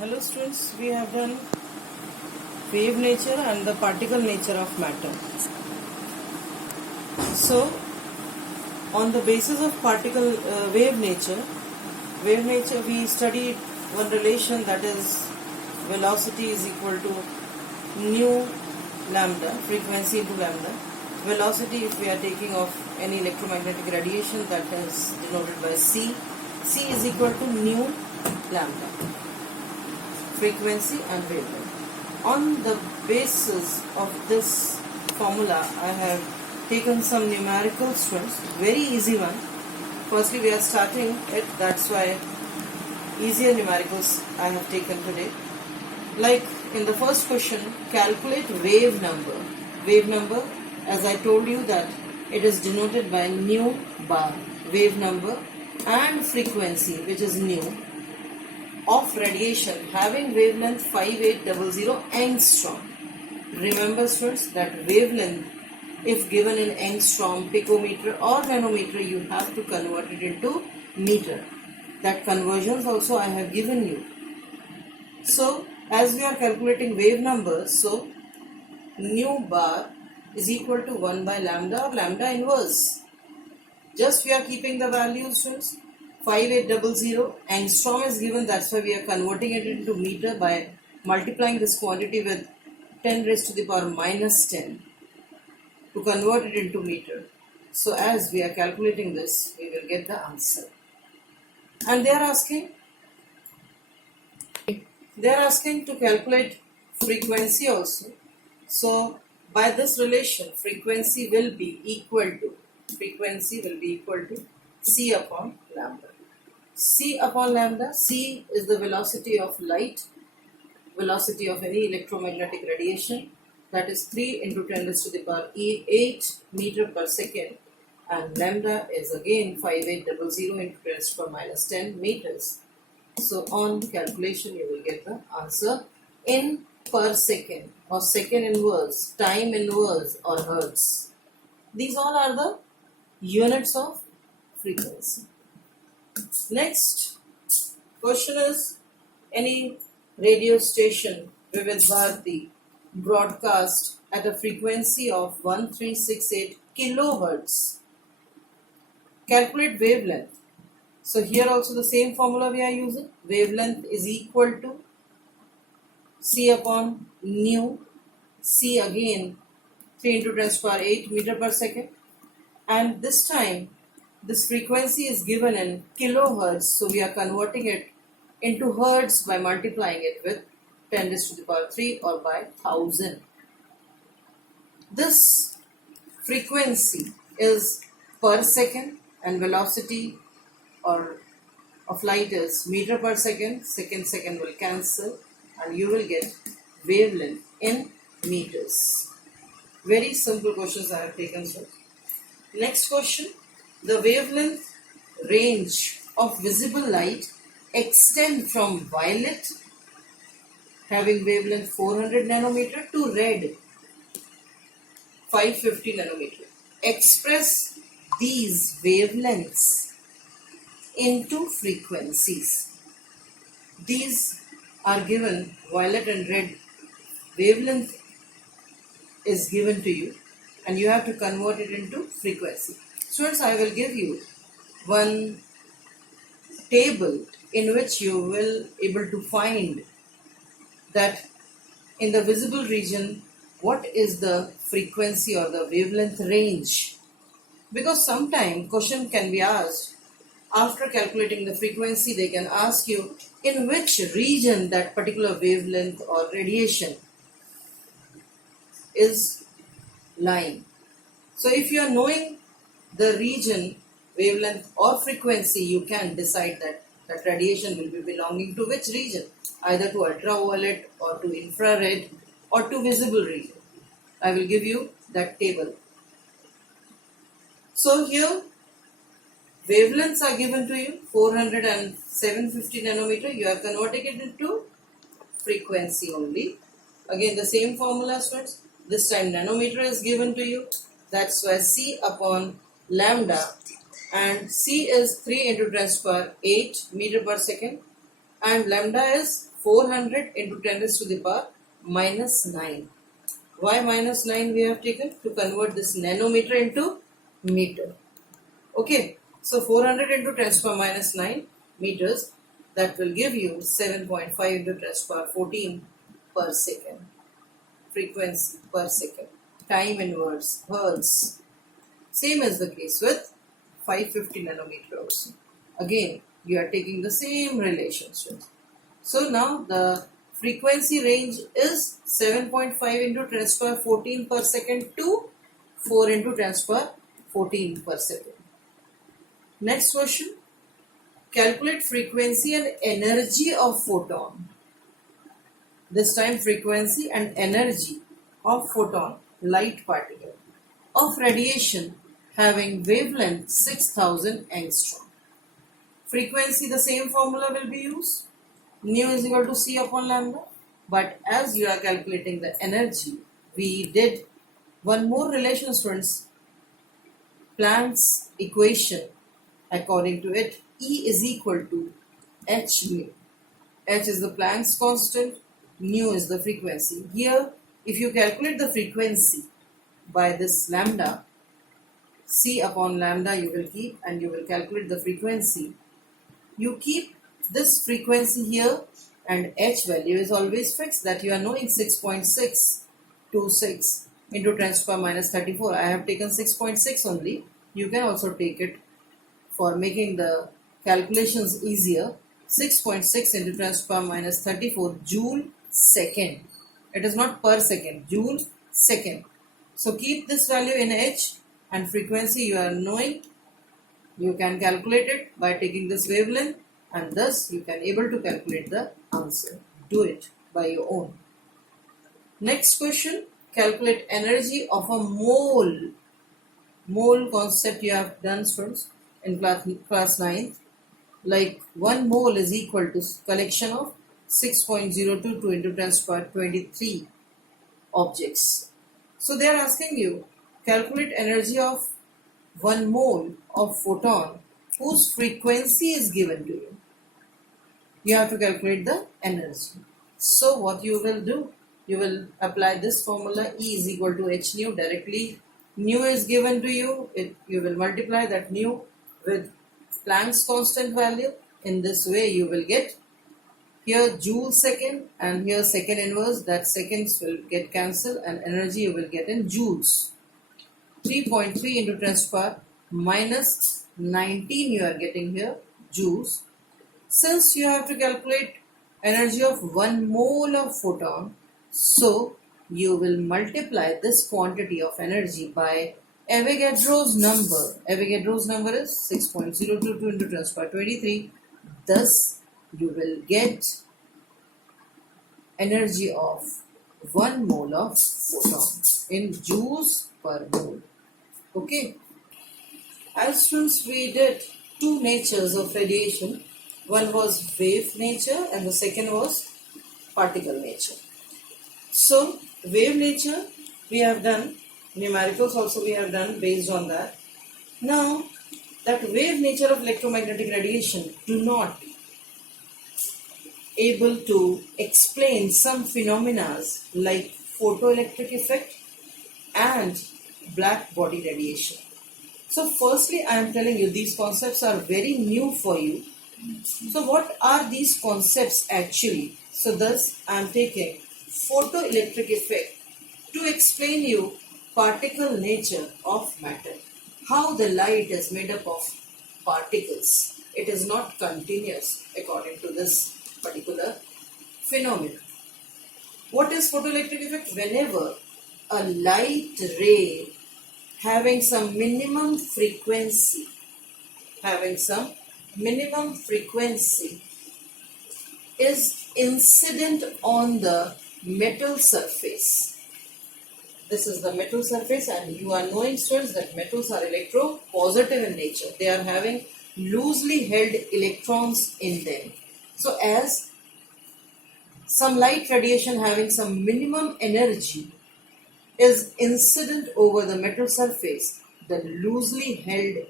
Hello students, we have done wave nature and the particle nature of matter. So, on the basis of particle wave nature we studied one relation, that is velocity is equal to nu lambda, frequency into lambda. Velocity, if we are taking of any electromagnetic radiation, that is denoted by C. C is equal to nu lambda, frequency and wavelength. On the basis of this formula, I have taken some numericals, students, very easy one. Firstly, we are starting it, that's why easier numericals I have taken today. Like in the first question, calculate wave number. Wave number, as I told you, that it is denoted by nu bar, wave number, and frequency, which is nu, of radiation having wavelength 5800 angstrom. Remember students that wavelength, if given in angstrom, picometer or nanometer, you have to convert it into meter. That conversions also I have given you. So as we are calculating wave numbers, so nu bar is equal to 1 by lambda or lambda inverse. Just we are keeping the values, students. 5800 angstrom is given, that's why we are converting it into meter by multiplying this quantity with 10 raised to the power minus 10 to convert it into meter. So as we are calculating this, we will get the answer. And they are asking to calculate frequency also. So by this relation, frequency will be equal to C upon lambda. C upon lambda, C is the velocity of light, velocity of any electromagnetic radiation, that is 3 into 10 raised to the power 8 meter per second, and lambda is again 5800 into 10 raised to the power minus 10 meters. So on calculation you will get the answer in per second or second inverse, time inverse or hertz. These all are the units of frequency. Next question is, any radio station Vivid Bharati broadcast at a frequency of 1368 kilohertz. Calculate wavelength. So here also the same formula we are using. Wavelength is equal to C upon nu. C again 3 into 10 raised to the power 8 meter per second. And this time this frequency is given in kilohertz, so we are converting it into hertz by multiplying it with 10 raised to the power 3 or by 1000. This frequency is per second and velocity or of light is meter per second. Second will cancel and you will get wavelength in meters. Very simple questions I have taken. So next question, the wavelength range of visible light extend from violet having wavelength 400 nanometer to red 550 nanometer. Express these wavelengths into frequencies. These are given, violet and red wavelength is given to you and you have to convert it into frequency. Students, I will give you one table in which you will able to find that in the visible region what is the frequency or the wavelength range, because sometimes question can be asked after calculating the frequency. They can ask you in which region that particular wavelength or radiation is lying. So if you are knowing the region, wavelength or frequency, you can decide that that radiation will be belonging to which region, either to ultraviolet or to infrared or to visible region. I will give you that table. So here wavelengths are given to you, 400 and 750 nanometer. You are converting it into frequency only. Again the same formula, students. This time nanometer is given to you. That's why C upon lambda, and C is 3 into 10 to the power 8 meter per second and lambda is 400 into 10 raised to the power minus 9. Why minus 9 we have taken? To convert this nanometer into meter. Okay, so 400 into 10 to the power minus 9 meters, that will give you 7.5 into 10 to the power 14 per second. Frequency per second. Time in words, hertz. Same as the case with 550 nanometer also. Again, you are taking the same relationship. So now the frequency range is 7.5 into 10 to the power 14 per second to 4 into 10 to the power 14 per second. Next question. Calculate frequency and energy of photon. This time frequency and energy of photon, light particle, of radiation having wavelength 6000 angstrom. Frequency, the same formula will be used. Nu is equal to C upon lambda. But as you are calculating the energy, we did one more relation, friends. Planck's equation. According to it, E is equal to h nu. H is the Planck's constant, nu is the frequency. Here, if you calculate the frequency by this lambda, C upon lambda you will keep, and you will calculate the frequency. You keep this frequency here, and h value is always fixed, that you are knowing 6.626 into 10 to the power minus 34. I have taken 6.6 only. You can also take it for making the calculations easier. 6.6 into 10 to the power minus 34 joule second. It is not per second, joule second. So keep this value in h, and frequency you are knowing. You can calculate it by taking this wavelength, and thus you can able to calculate the answer. Do it by your own. Next question. Calculate energy of a mole. Mole concept you have done, friends, in class 9. Like 1 mole is equal to collection of 6.022 into 10 to the power 23 objects. So they are asking you, calculate energy of 1 mole of photon whose frequency is given to you. You have to calculate the energy. So what you will do, you will apply this formula, E is equal to h nu directly. Nu is given to you, you will multiply that nu with Planck's constant value. In this way you will get here joule second and here second inverse, that seconds will get cancelled and energy you will get in joules. 3.3 into 10 to the power minus 19 you are getting here, joules. Since you have to calculate energy of 1 mole of photon, so you will multiply this quantity of energy by Avogadro's number. Avogadro's number is 6.022 into 10 to the power 23. Thus, you will get energy of 1 mole of photon in joules per mole. Okay. As students, we did 2 natures of radiation. One was wave nature and the second was particle nature. So, wave nature we have done, numericals also we have done based on that. Now, that wave nature of electromagnetic radiation do not able to explain some phenomena like photoelectric effect and black body radiation. So firstly, I am telling you these concepts are very new for you. So what are these concepts actually? So thus I am taking photoelectric effect to explain you particle nature of matter. How the light is made up of particles. It is not continuous according to this particular phenomenon. What is photoelectric effect? Whenever a light ray having some minimum frequency is incident on the metal surface. This is the metal surface, and you are knowing, students, that metals are electropositive in nature. They are having loosely held electrons in them. So as some light radiation having some minimum energy is incident over the metal surface, the loosely held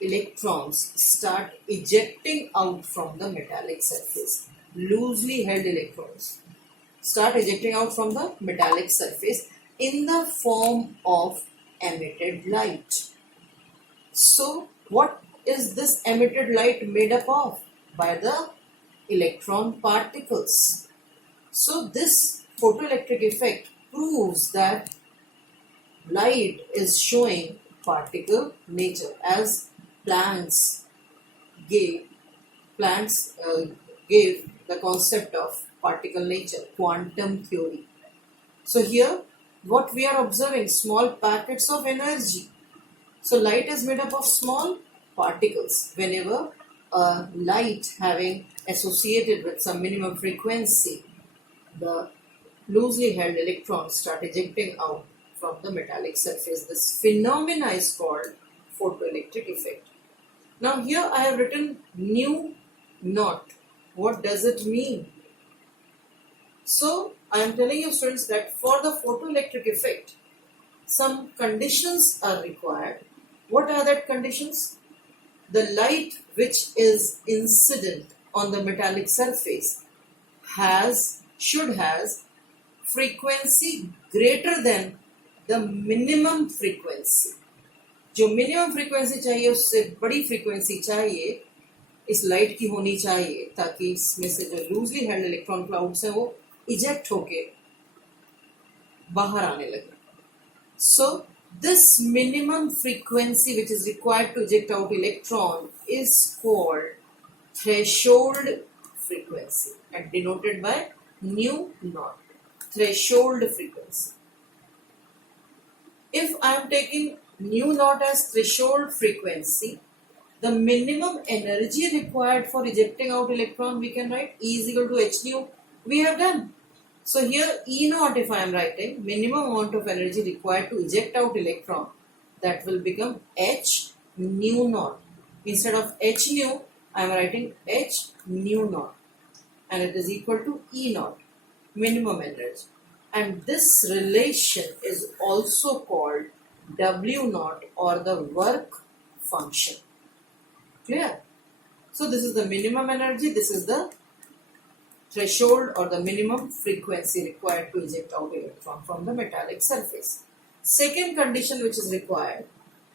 electrons start ejecting out from the metallic surface. loosely held electrons start ejecting out from the metallic surface in the form of emitted light. So, what is this emitted light made up of? By the electron particles. So, this photoelectric effect proves that light is showing particle nature, as Planck's gave Planck's gave the concept of particle nature, quantum theory. So here what we are observing, small packets of energy. So light is made up of small particles. Whenever a light having associated with some minimum frequency, the loosely held electrons start ejecting out from the metallic surface. This phenomena is called photoelectric effect. Now here I have written nu naught. What does it mean? So I am telling you, students, that for the photoelectric effect, some conditions are required. What are that conditions? The light which is incident on the metallic surface should has frequency greater than the minimum frequency. जो minimum frequency चाहिए उससे बड़ी frequency चाहिए इस light की होनी चाहिए, ताकि इसमें से जो लूजली हेल्ड इलेक्ट्रॉन क्लाउड्स हैं वो इजेक्ट होके बाहर आने लगे. So this minimum frequency which is required to eject out electron is called threshold frequency and denoted by nu naught. Threshold frequency. If I am taking nu naught as threshold frequency, the minimum energy required for ejecting out electron we can write E is equal to h nu. We have done. So here E naught, if I am writing minimum amount of energy required to eject out electron, that will become h nu naught. Instead of h nu, I am writing h nu naught, and it is equal to E naught, minimum energy. And this relation is also called W naught, or the work function. Clear? So this is the minimum energy, this is the threshold or the minimum frequency required to eject out electron from the metallic surface. Second condition which is required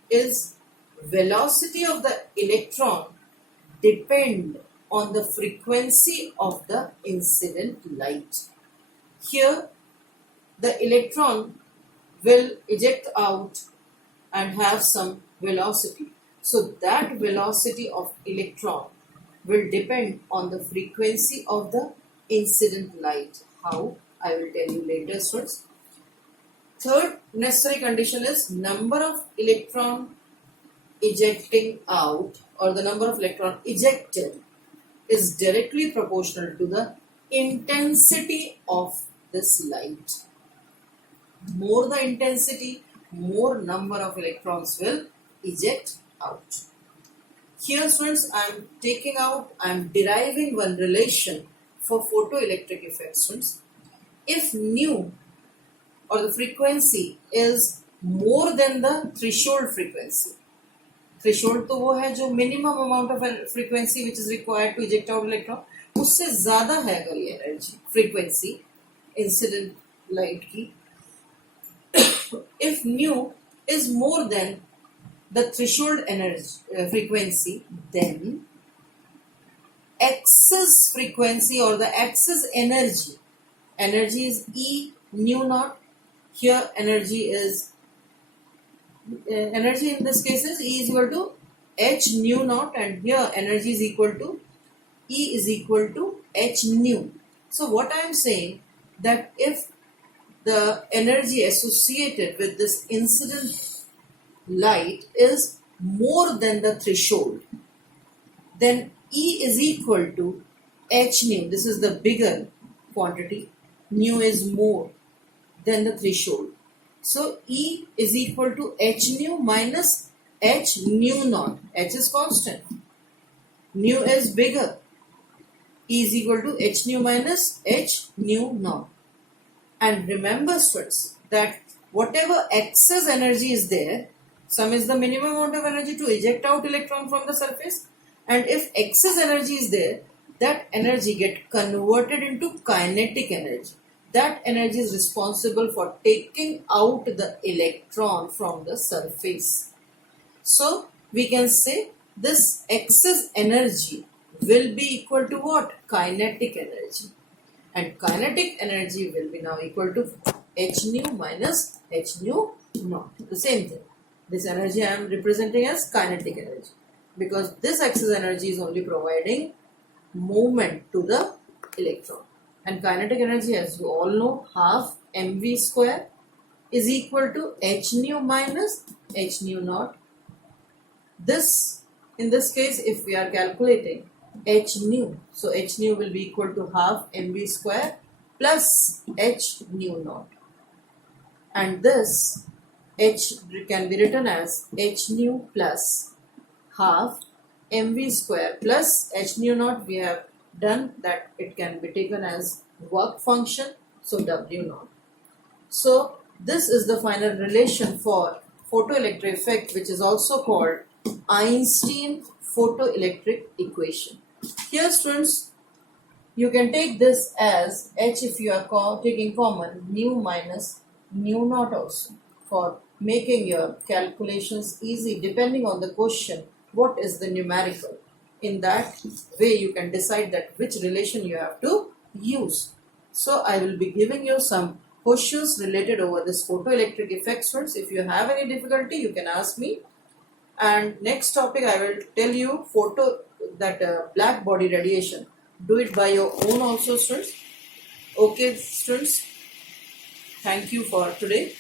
is velocity of the electron depend on the frequency of the incident light. Here the electron will eject out and have some velocity. So that velocity of electron will depend on the frequency of the incident light. How? I will tell you later, students. Third necessary condition is number of electron ejecting out, or the number of electron ejected, is directly proportional to the intensity of this light. More the intensity, more number of electrons will eject out. Here, students, I am deriving one relation for photoelectric effects, students. If nu, or the frequency, is more than the threshold frequency, threshold तो वो है जो minimum amount of frequency which is required to eject out electron, उससे ज़्यादा है अगर ये energy frequency incident light की, if nu is more than the threshold energy frequency, then excess frequency or the excess energy is E nu naught. Here energy in this case is E is equal to h nu naught, and here energy is equal to E is equal to h nu. So what I am saying, that if the energy associated with this incident light is more than the threshold, then E is equal to h nu. This is the bigger quantity. Nu is more than the threshold. So E is equal to h nu minus h nu naught. H is constant. Nu is bigger. E is equal to h nu minus h nu naught. And remember, students, that whatever excess energy is there, some is the minimum amount of energy to eject out electron from the surface, and if excess energy is there, that energy get converted into kinetic energy. That energy is responsible for taking out the electron from the surface. So we can say this excess energy will be equal to what? Kinetic energy. And kinetic energy will be now equal to h nu minus h nu naught. The same thing. This energy I am representing as kinetic energy, because this excess energy is only providing movement to the electron. And kinetic energy, as you all know, half mv square is equal to h nu minus h nu naught. This, in this case, if we are calculating h nu, so h nu will be equal to half mv square plus h nu naught. And this h can be written as h nu plus half mv square plus h nu naught. We have done that, it can be taken as work function, so w naught. So this is the final relation for photoelectric effect, which is also called Einstein photoelectric equation. Here students, you can take this as h, if you are taking common, nu minus nu naught also, for making your calculations easy depending on the question what is the numerical. In that way you can decide that which relation you have to use. So I will be giving you some questions related over this photoelectric effect students. If you have any difficulty you can ask me. And next topic I will tell you black body radiation. Do it by your own also students. Okay students, thank you for today.